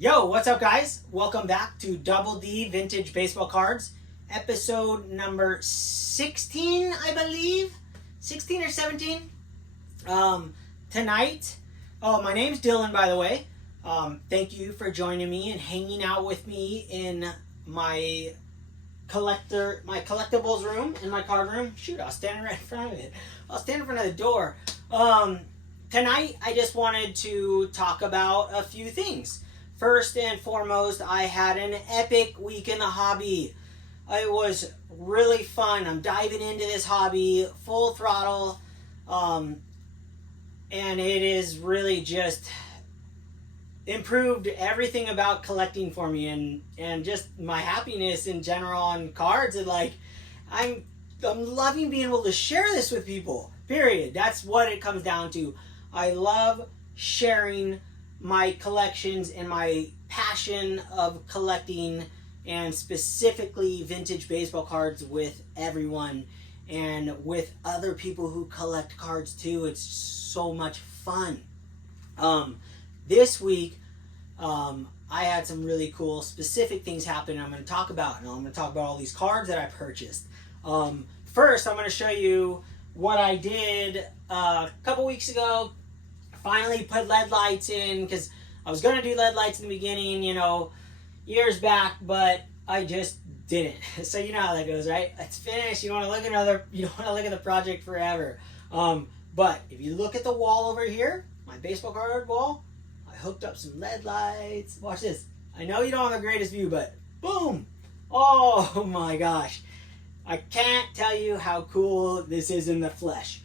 Yo, what's up guys? Welcome back to Double D Vintage Baseball Cards, episode number 16, I believe. 16 or 17. Tonight, my name's Dylan, by the way. Thank you for joining me and hanging out with me in my collectibles room, in my card room. Shoot, I was standing right in front of it. I was standing in front of the door. Tonight, I just wanted to talk about a few things. First and foremost, I had an epic week in the hobby. It was really fun. I'm diving into this hobby full throttle. And it is really just improved everything about collecting for me and just my happiness in general on cards. And like, I'm loving being able to share this with people, period. That's what it comes down to. I love sharing my collections and my passion of collecting, and specifically vintage baseball cards, with everyone and with other people who collect cards too. It's so much fun. This week I had some really cool specific things happen I'm going to talk about, and I'm going to talk about all these cards that I purchased. First, I'm going to show you what I did a couple weeks ago. Finally put LED lights in, because I was going to do LED lights in the beginning, years back, but I just didn't. So you know how that goes, right? It's finished. You don't want to look at the project forever. But if you look at the wall over here, my baseball card wall, I hooked up some LED lights. Watch this. I know you don't have the greatest view, but boom! Oh my gosh. I can't tell you how cool this is in the flesh.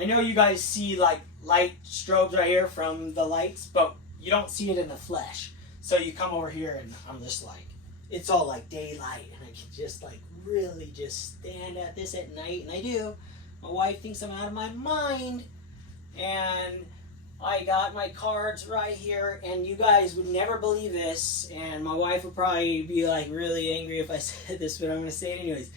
I know you guys see like light strobes right here from the lights, but you don't see it in the flesh. So you come over here and I'm just like, it's all like daylight, and I can just like really just stand at this at night, and I do. My wife thinks I'm out of my mind, and I got my cards right here, and you guys would never believe this, and my wife would probably be like really angry if I said this, but I'm going to say it anyways.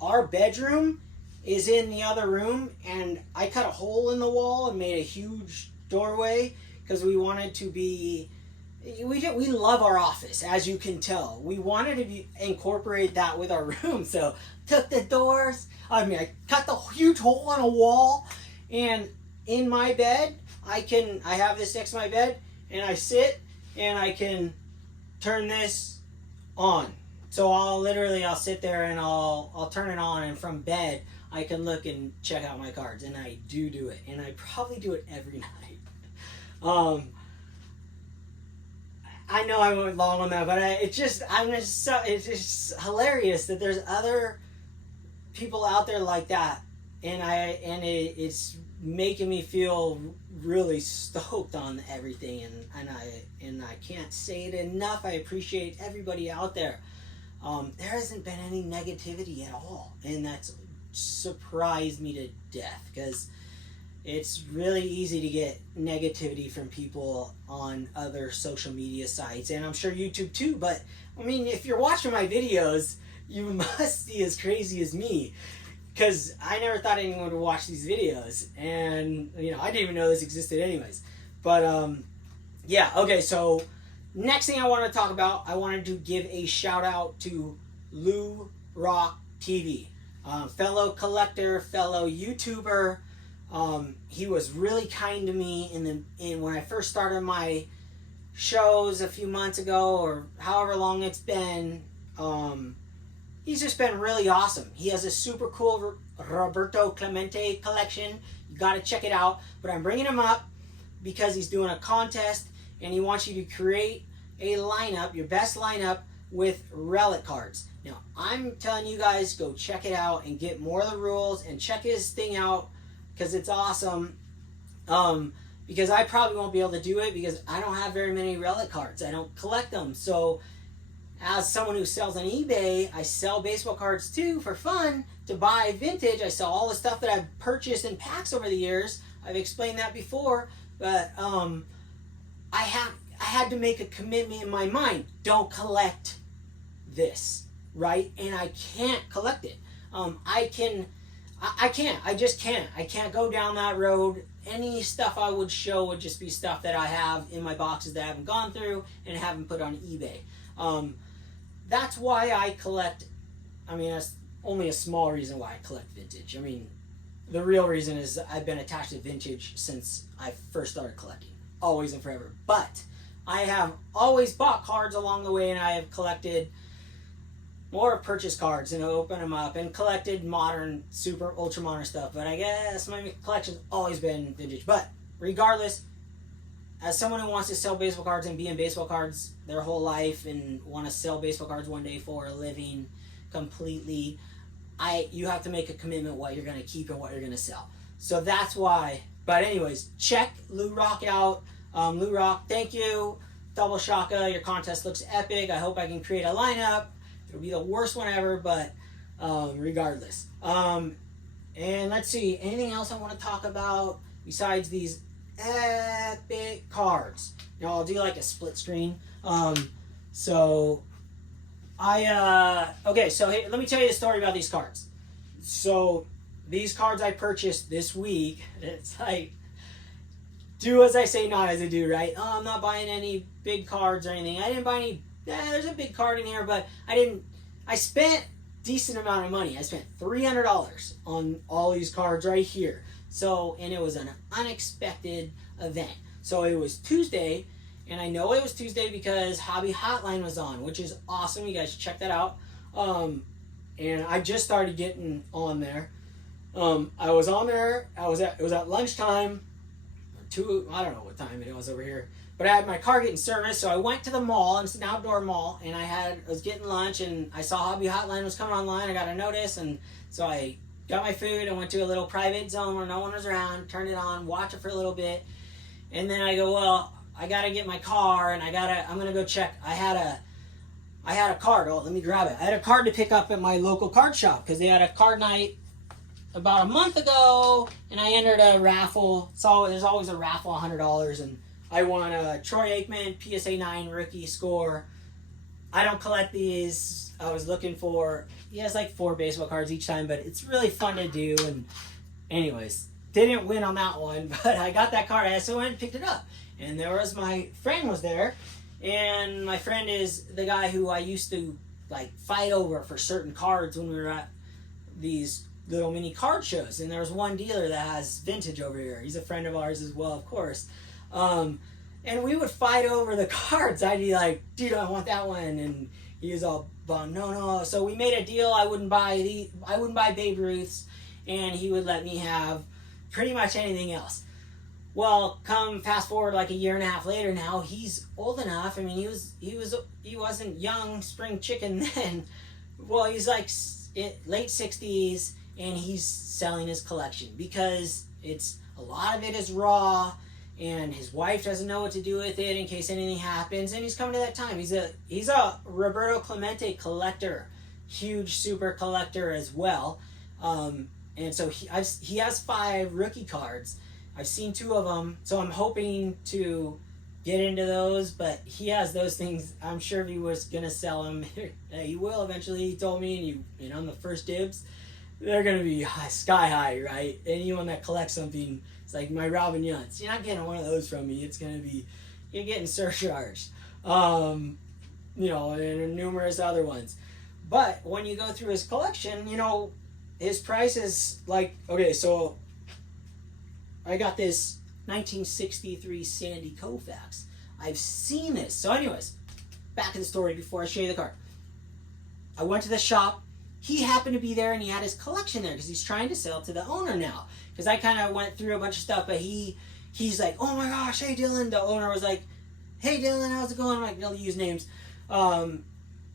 Our bedroom is in the other room, and I cut a hole in the wall and made a huge doorway because we wanted to be, we love our office, as you can tell. We wanted to incorporate that with our room, so took the doors, I cut the huge hole in a wall, and in my bed, I have this next to my bed, and I sit, and I can turn this on. So I'll sit there and I'll turn it on, and from bed, I can look and check out my cards, and I do it, and I probably do it every night. I know I went long on that, but it's just hilarious that there's other people out there like that, and it's making me feel really stoked on everything, and I can't say it enough. I appreciate everybody out there. There hasn't been any negativity at all, and that's surprised me to death, because it's really easy to get negativity from people on other social media sites, and I'm sure YouTube too. But I mean, if you're watching my videos, you must be as crazy as me, because I never thought anyone would watch these videos, and I didn't even know this existed anyways. But yeah, okay, so next thing I want to talk about, I wanted to give a shout out to LouRok TV. Fellow collector, fellow YouTuber. He was really kind to me when I first started my shows a few months ago, or however long it's been. He's just been really awesome. He has a super cool Roberto Clemente collection. You got to check it out. But I'm bringing him up because he's doing a contest, and he wants you to create a lineup, your best lineup, with relic cards. Now, I'm telling you guys, go check it out and get more of the rules and check his thing out, because it's awesome. Because I probably won't be able to do it because I don't have very many relic cards. I don't collect them. So as someone who sells on eBay, I sell baseball cards too for fun, to buy vintage. I sell all the stuff that I've purchased in packs over the years. I've explained that before, but I had to make a commitment in my mind. Don't collect this, right? And I can't collect it. I can't. I just can't. I can't go down that road. Any stuff I would show would just be stuff that I have in my boxes that I haven't gone through and haven't put on eBay. That's why I collect. I mean, that's only a small reason why I collect vintage. I mean, the real reason is I've been attached to vintage since I first started collecting. Always and forever. But I have always bought cards along the way, and I have collected more purchase cards and opened them up and collected modern, super ultra modern stuff. But I guess my collection's always been vintage. But regardless, as someone who wants to sell baseball cards and be in baseball cards their whole life and want to sell baseball cards one day for a living completely, you have to make a commitment what you're going to keep and what you're going to sell. So that's why. But anyways, check LouRok out. LouRok, thank you. Double Shaka, your contest looks epic. I hope I can create a lineup. It'll be the worst one ever, but regardless. And let's see, anything else I want to talk about besides these epic cards? You know, I'll do like a split screen. Okay, so hey, let me tell you a story about these cards. So these cards I purchased this week, it's like, do as I say, not as I do, right? Oh, I'm not buying any big cards or anything. I didn't buy any. There's a big card in here, but I spent decent amount of money. I spent $300 on all these cards right here. So, and it was an unexpected event. So it was Tuesday, and I know it was Tuesday because Hobby Hotline was on, which is awesome. You guys should check that out. And I just started getting on there. I was on there. It was at lunchtime. I don't know what time it was over here. But I had my car getting serviced, so I went to the mall, and it's an outdoor mall, and I was getting lunch, and I saw Hobby Hotline was coming online. I got a notice, and so I got my food and went to a little private zone where no one was around, turned it on, watched it for a little bit, and then I go, well, I gotta get my car, and I'm gonna go check. I had a card. Oh, let me grab it. I had a card to pick up at my local card shop because they had a card night about a month ago, and I entered a raffle. So there's always a raffle, $100, and I won a Troy Aikman PSA 9 rookie score. I don't collect these. I was looking for, he has like 4 baseball cards each time, but it's really fun to do. And anyways, didn't win on that one, but I got that card. I so went and picked it up. And there was my friend was there. And my friend is the guy who I used to like fight over for certain cards when we were at these little mini card shows. And there was one dealer that has vintage over here. He's a friend of ours as well, of course. And we would fight over the cards. I'd be like, dude, I want that one. And he was all bummed. No. So we made a deal. I wouldn't buy Babe Ruth's, and he would let me have pretty much anything else. Well, come fast forward like a year and a half later now, he's old enough. I mean, he wasn't young spring chicken then. Well, he's like late 60s, and he's selling his collection because a lot of it is raw. And his wife doesn't know what to do with it in case anything happens. And he's coming to that time. He's a Roberto Clemente collector, huge super collector as well. And so he has 5 rookie cards. I've seen 2 of them, so I'm hoping to get into those. But he has those things. I'm sure if he was gonna sell them, he will eventually. He told me, and on the first dibs, they're gonna be sky high, right? Anyone that collects something. Like my Robin Yuntz. You're not getting one of those from me. It's going to be, you're getting surcharged. And numerous other ones. But when you go through his collection, his price is like, okay, so I got this 1963 Sandy Koufax. I've seen this. So anyways, back to the story before I show you the card. I went to the shop. He happened to be there, and he had his collection there because he's trying to sell to the owner now. Because I kind of went through a bunch of stuff, but he's like, oh my gosh, hey Dylan. The owner was like, hey Dylan, how's it going? I'm like, I'll use names. And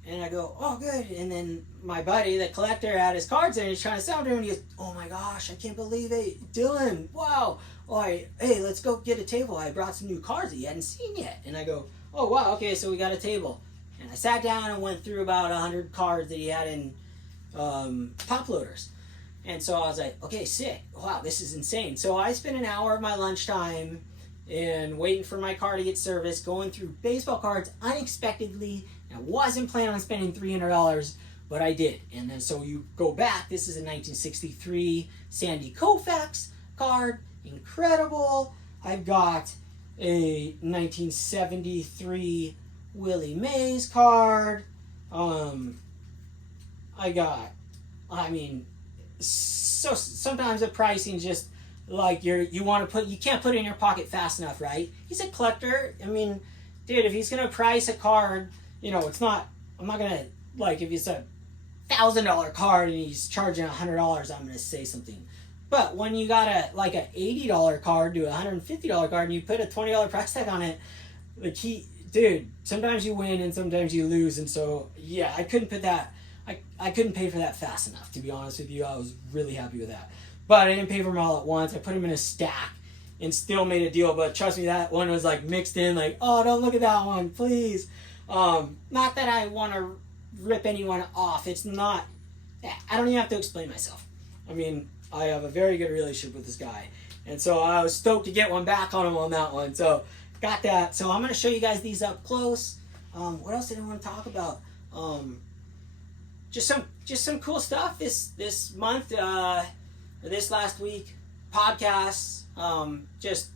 I go, oh good. And then my buddy, the collector, had his cards there, and he's trying to sell to him, and he goes, oh my gosh, I can't believe it. Dylan, wow. All right, hey, let's go get a table. I brought some new cards that you hadn't seen yet. And I go, oh wow, okay, so we got a table. And I sat down and went through about 100 cards that he had in top loaders. And so I was like, okay, sick. Wow, this is insane. So I spent an hour of my lunchtime and waiting for my car to get serviced, going through baseball cards unexpectedly. And I wasn't planning on spending $300, but I did. And then so you go back, this is a 1963 Sandy Koufax card, incredible. I've got a 1973 Willie Mays card. So sometimes the pricing just like you can't put it in your pocket fast enough, right? He's a collector. I mean, dude, if he's gonna price a card, I'm not gonna, like, if it's a $1,000 card and he's charging $100, I'm gonna say something. But when you got a $80 card to a $150 card and you put a $20 price tag on it, like, dude, sometimes you win and sometimes you lose. And so, yeah, I couldn't put that, I couldn't pay for that fast enough, to be honest with you. I was really happy with that. But I didn't pay for them all at once. I put them in a stack and still made a deal. But trust me, that one was like mixed in, like, oh, don't look at that one, please. Not that I want to rip anyone off. It's not, I don't even have to explain myself. I mean, I have a very good relationship with this guy. And so I was stoked to get one back on him on that one. So got that. So I'm going to show you guys these up close. What else did I want to talk about? Just some cool stuff this month, or this last week. Podcasts, just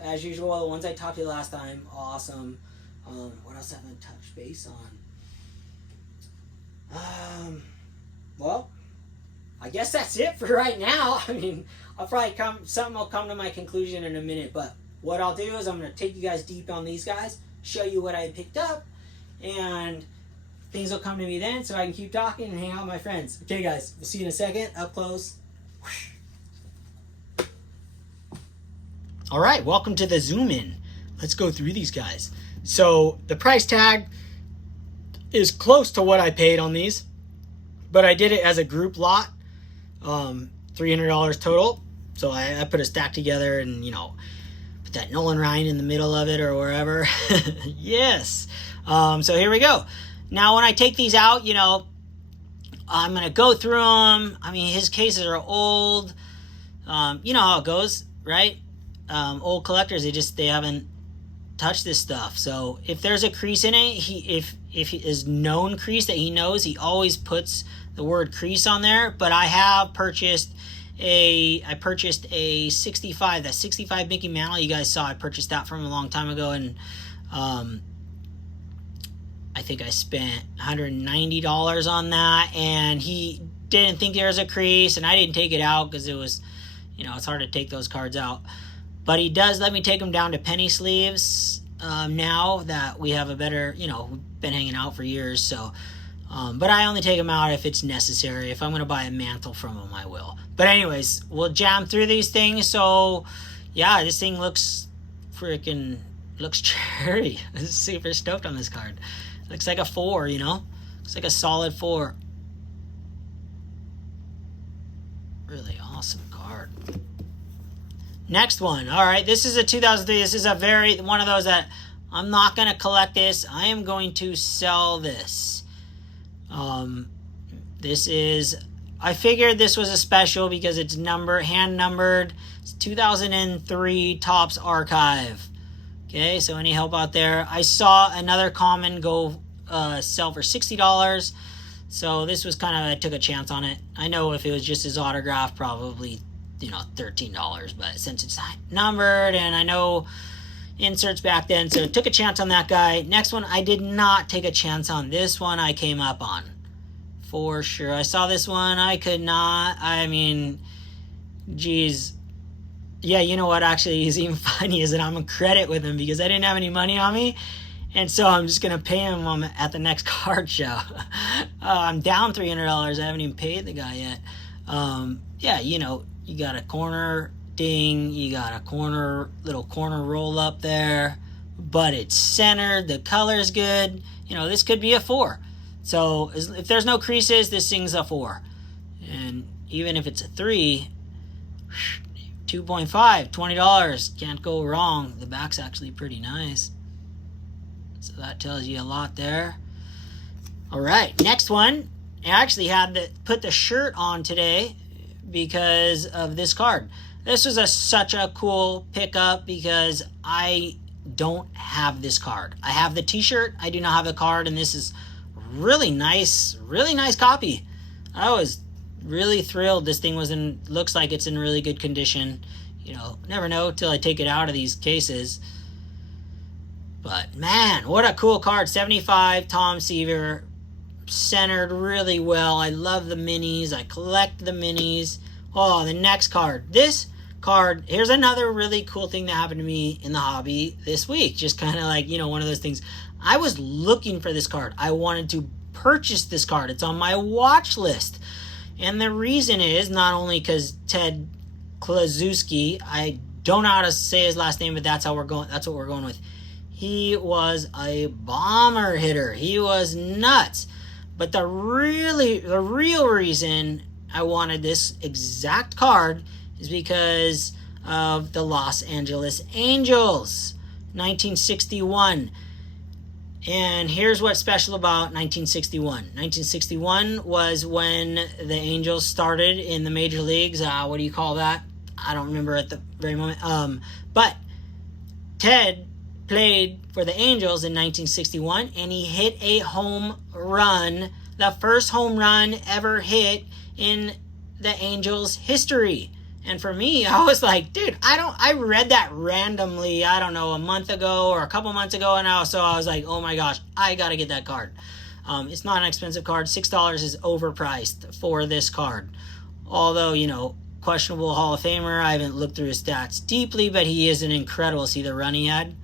as usual, the ones I talked to you last time, awesome. What else have I touched base on? Well, I guess that's it for right now. I mean, something will come to my conclusion in a minute, but what I'll do is I'm going to take you guys deep on these guys, show you what I picked up, and things will come to me then so I can keep talking and hang out with my friends. Okay, guys, we'll see you in a second. Up close. All right, welcome to the zoom in. Let's go through these guys. So the price tag is close to what I paid on these, but I did it as a group lot, $300 total. So I put a stack together and, put that Nolan Ryan in the middle of it or wherever. Yes. So here we go. Now, when I take these out, I'm going to go through them. I mean, his cases are old. You know how it goes, right? Old collectors, they haven't touched this stuff. So if there's a crease in it, if his known crease that he knows, he always puts the word crease on there. But I purchased a 65, that 65 Mickey Mantle. You guys saw I purchased that from a long time ago, and I think I spent $190 on that, and he didn't think there was a crease, and I didn't take it out because it was, it's hard to take those cards out. But he does let me take them down to penny sleeves now that we have a better, we've been hanging out for years. So, but I only take them out if it's necessary. If I'm going to buy a mantle from him, I will. But anyways, we'll jam through these things. So, yeah, this thing looks cherry. I'm super stoked on this card. Looks like a 4, Looks like a solid 4. Really awesome card. Next one. All right, this is a 2003. This is one of those that I'm not going to collect this. I am going to sell this. I figured this was a special because it's hand numbered. It's 2003 Topps Archive. Okay, so any help out there? I saw another common go sell for $60. So this was I took a chance on it. I know if it was just his autograph, probably, $13. But since it's numbered, and I know inserts back then, so took a chance on that guy. Next one, I did not take a chance on. This one I came up on. For sure. I saw this one. I could not. I mean, geez. Yeah, you know what actually is even funny is that I'm in credit with him because I didn't have any money on me. And so I'm just going to pay him at the next card show. I'm down $300. I haven't even paid the guy yet. Yeah, you got a corner ding. You got a little corner roll up there. But it's centered. The color's good. This could be a 4. So if there's no creases, this thing's a 4. And even if it's a 3... 2.5, $20. Can't go wrong. The back's actually pretty nice. So that tells you a lot there. All right, next one. I actually had to put the shirt on today because of this card. This was such a cool pickup because I don't have this card. I have the t-shirt. I do not have the card, and this is really nice copy. I was really thrilled. This thing looks like it's in really good condition. You know, never know till I take it out of these cases. But man, what a cool card. 75 Tom Seaver, centered really well. I love the minis. I collect the minis. Oh, the next card. This card, here's another really cool thing that happened to me in the hobby this week. Just kind of like, you know, one of those things. I was looking for this card. I wanted to purchase this card. It's on my watch list. And the reason is not only because Ted Klazuski, I don't know how to say his last name, but that's what we're going with. He was a bomber hitter. He was nuts. But the real reason I wanted this exact card is because of the Los Angeles Angels, 1961. And here's what's special about 1961. 1961 was when the Angels started in the major leagues. What do you call that? I don't remember at the very moment. But Ted played for the Angels in 1961, and he hit a home run, the first home run ever hit in the Angels history. And for me, I was like, dude, I read that randomly, I don't know, a month ago or a couple months ago, and I was like, oh my gosh, I gotta get that card. It's not an expensive card. $6 is overpriced for this card. Although, you know, questionable Hall of Famer. I haven't looked through his stats deeply, but he is an incredible. See the run he had?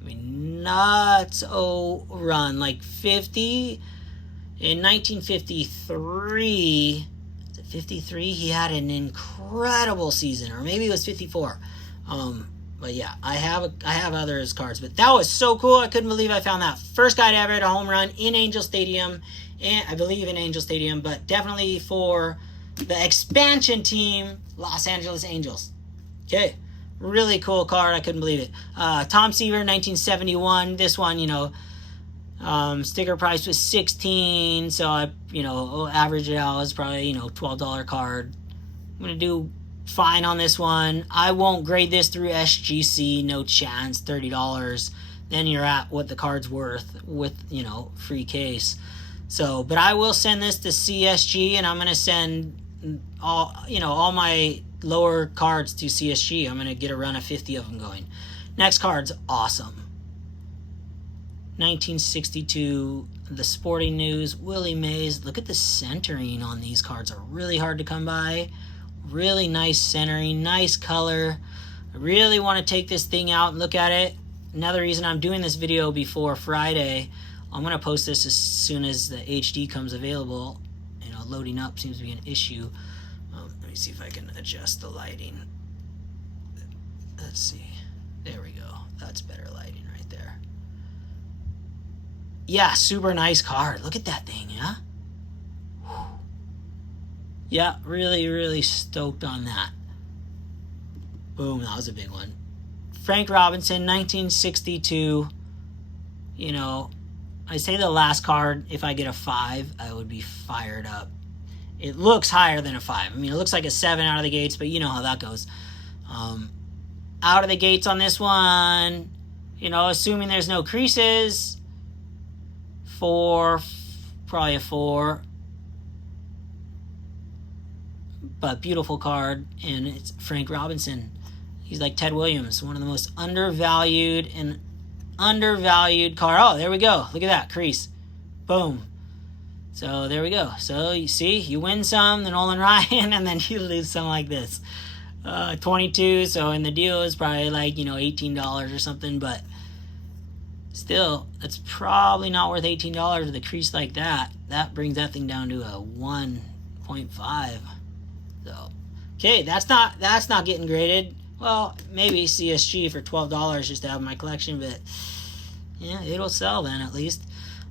I mean, nuts run. Like 50 in 1953. 53, he had an incredible season, or maybe it was 54. But yeah, I have other his cards, but that was so cool. I couldn't believe I found that. First guy to ever hit a home run in Angel Stadium, and I believe in Angel Stadium, but definitely for the expansion team, Los Angeles Angels. Okay, really cool card. I couldn't believe it. Tom Seaver, 1971. This one, you know, sticker price was $16, so I, you know, average it out. It's probably, you know, $12 card. I'm gonna do fine on this one. I won't grade this through SGC, no chance. $30. Then you're at what the card's worth with, you know, free case. So, but I will send this to CSG, and I'm gonna send all my lower cards to CSG. I'm gonna get a run of 50 of them going. Next card's awesome. 1962, the Sporting News, Willie Mays. Look at the centering on these cards. Are really hard to come by. Really nice centering, nice color. I really want to take this thing out and look at it. Another reason I'm doing this video before Friday, I'm going to post this as soon as the HD comes available. You know, loading up seems to be an issue. Let me see if I can adjust the lighting. Let's see. There we go. That's better lighting right there. Yeah, super nice card. Look at that thing, yeah? Whew. Yeah, really, really stoked on that. Boom, that was a big one. Frank Robinson, 1962. You know, I say the last card, if I get a 5, I would be fired up. It looks higher than a 5. I mean, it looks like a 7 out of the gates, but you know how that goes. Out of the gates on this one, you know, assuming there's no creases, 4, probably a 4. But beautiful card, and it's Frank Robinson. He's like Ted Williams, one of the most undervalued card. Oh, there we go. Look at that crease. Boom. So there we go. So you see, you win some, the Nolan Ryan, and then you lose some like this. 22. So in the deal is probably like, you know, $18 or something, but still, it's probably not worth $18 with a crease like that. That brings that thing down to a 1.5. So, okay, that's not getting graded. Well, maybe CSG for $12 just to have in my collection, but yeah, it'll sell then at least.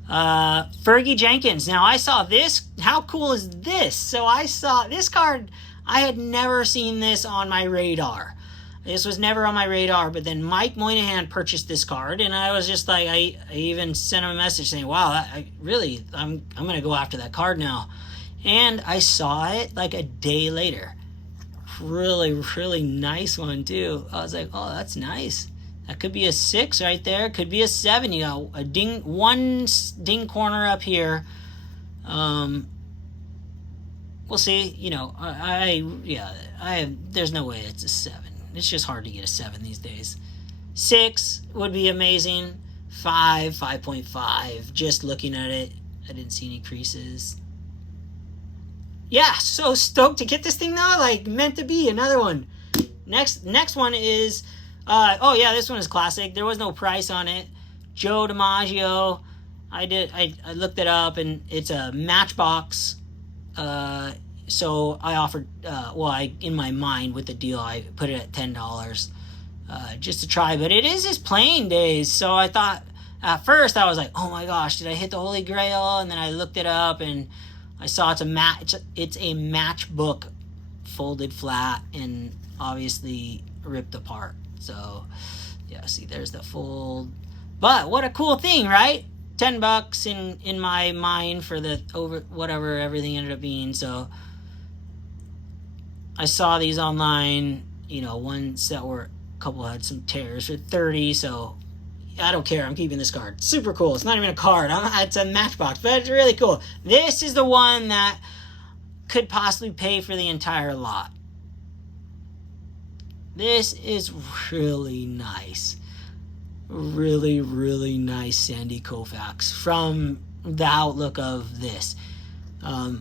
Fergie Jenkins. Now I saw this. How cool is this? So I saw this card. I had never seen this on my radar. This was never on my radar, but then Mike Moynihan purchased this card, and I was just like, I even sent him a message saying, wow, I'm going to go after that card now. And I saw it like a day later. Really, really nice one too. I was like, oh, that's nice. That could be a 6 right there. Could be a 7. You got a ding, one ding corner up here. We'll see. You know, there's no way it's a 7. It's just hard to get a 7 these days. 6 would be amazing. 5, 5.5. Just looking at it, I didn't see any creases. Yeah, so stoked to get this thing though. Like, meant to be. Another one. Next one is, oh yeah, this one is classic. There was no price on it. Joe DiMaggio. I looked it up, and it's a Matchbox. So I offered, in my mind with the deal, I put it at $10 just to try. But it is his playing days, so I thought, at first I was like, oh my gosh, did I hit the Holy Grail? And then I looked it up, and I saw it's a matchbook folded flat and obviously ripped apart. So yeah, see, there's the fold. But what a cool thing, right? $10 in my mind for the whatever everything ended up being. So I saw these online, you know, ones that were, a couple had some tears for 30. So I don't care. I'm keeping this card. Super cool. It's not even a card. It's a Matchbox, but it's really cool. This is the one that could possibly pay for the entire lot. This is really nice. Really, really nice Sandy Koufax from the outlook of this. I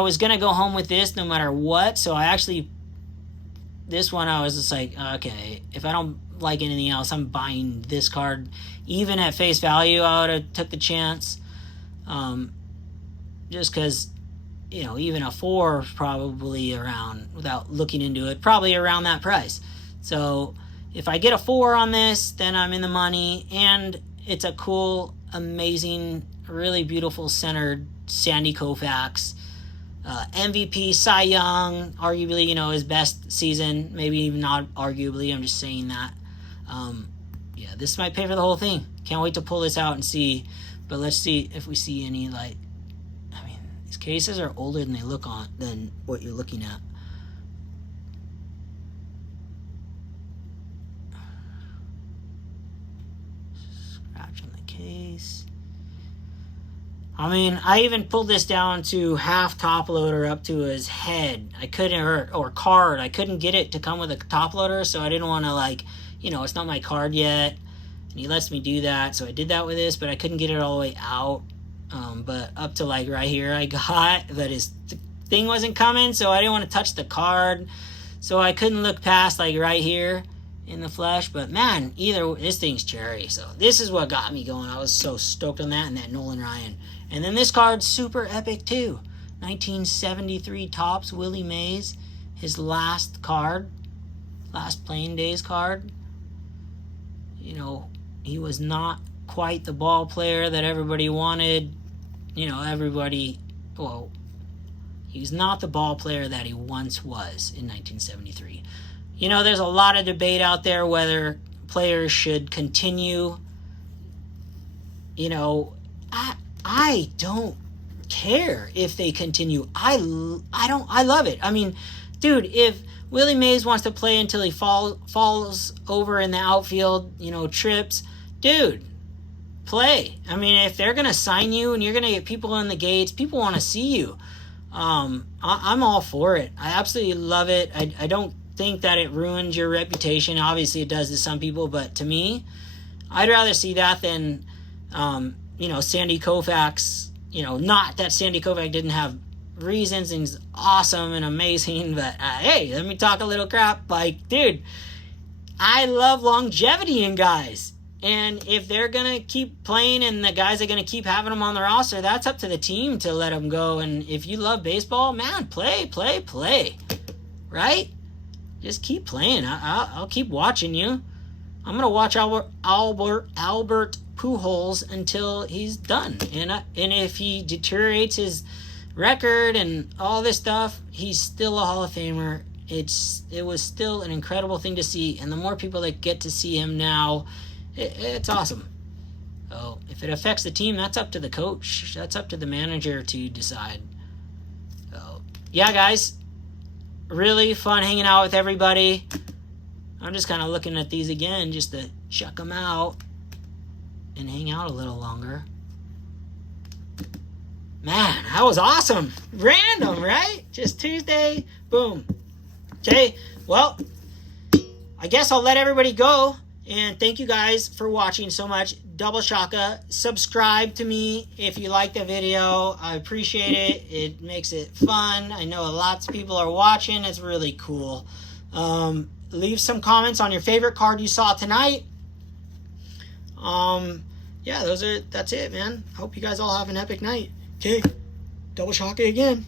was going to go home with this no matter what. So this one I was just like, okay, if I don't like anything else, I'm buying this card. Even at face value, I would have took the chance. Just because, you know, even a 4 is probably around, without looking into it, probably around that price. So if I get a 4 on this, then I'm in the money. And it's a cool, amazing, really beautiful centered Sandy Koufax. MVP, Cy Young, arguably, you know, his best season. Maybe even not arguably, I'm just saying that. Yeah, this might pay for the whole thing. Can't wait to pull this out and see. But let's see if we see any, like, I mean, these cases are older than they look than what you're looking at. Scratch on the case. I mean, I even pulled this down to half top loader up to his head. I couldn't, or card. I couldn't get it to come with a top loader, so I didn't want to, like, you know, it's not my card yet. And he lets me do that, so I did that with this, but I couldn't get it all the way out. But up to, like, right here I got, but the thing wasn't coming, so I didn't want to touch the card. So I couldn't look past, like, right here in the flesh. But, man, this thing's cherry. So this is what got me going. I was so stoked on that and that Nolan Ryan. And then this card's super epic, too. 1973 Topps Willie Mays. His last card. Last playing days card. You know, he was not quite the ball player that everybody wanted. You know, he's not the ball player that he once was in 1973. You know, there's a lot of debate out there whether players should continue. You know, I don't care if they continue. I love it. I mean, dude, if Willie Mays wants to play until he falls over in the outfield, you know, trips, dude, play. I mean, if they're going to sign you and you're going to get people in the gates, people want to see you. I'm all for it. I absolutely love it. I don't think that it ruins your reputation. Obviously, it does to some people, but to me, I'd rather see that than, you know, Sandy Koufax. You know, not that Sandy Koufax didn't have reasons and he's awesome and amazing, but hey, let me talk a little crap. Like, dude, I love longevity in guys. And if they're going to keep playing and the guys are going to keep having them on the roster, that's up to the team to let them go. And if you love baseball, man, play. Right? Just keep playing. I'll keep watching you. I'm going to watch Albert Pujols until he's done. And if he deteriorates his record and all this stuff, he's still a Hall of Famer. It was still an incredible thing to see. And the more people that get to see him now, it's awesome. So if it affects the team, that's up to the coach. That's up to the manager to decide. So yeah, guys, really fun hanging out with everybody. I'm just kind of looking at these again just to check them out and hang out a little longer. Man, that was awesome. Random, right? Just Tuesday. Boom. Okay, well, I guess I'll let everybody go. And thank you guys for watching so much. Double Shaka. Subscribe to me if you like the video. I appreciate it. It makes it fun. I know lots of people are watching. It's really cool. Leave some comments on your favorite card you saw tonight. Yeah, that's it, man. Hope you guys all have an epic night. Okay, Double Shaka again.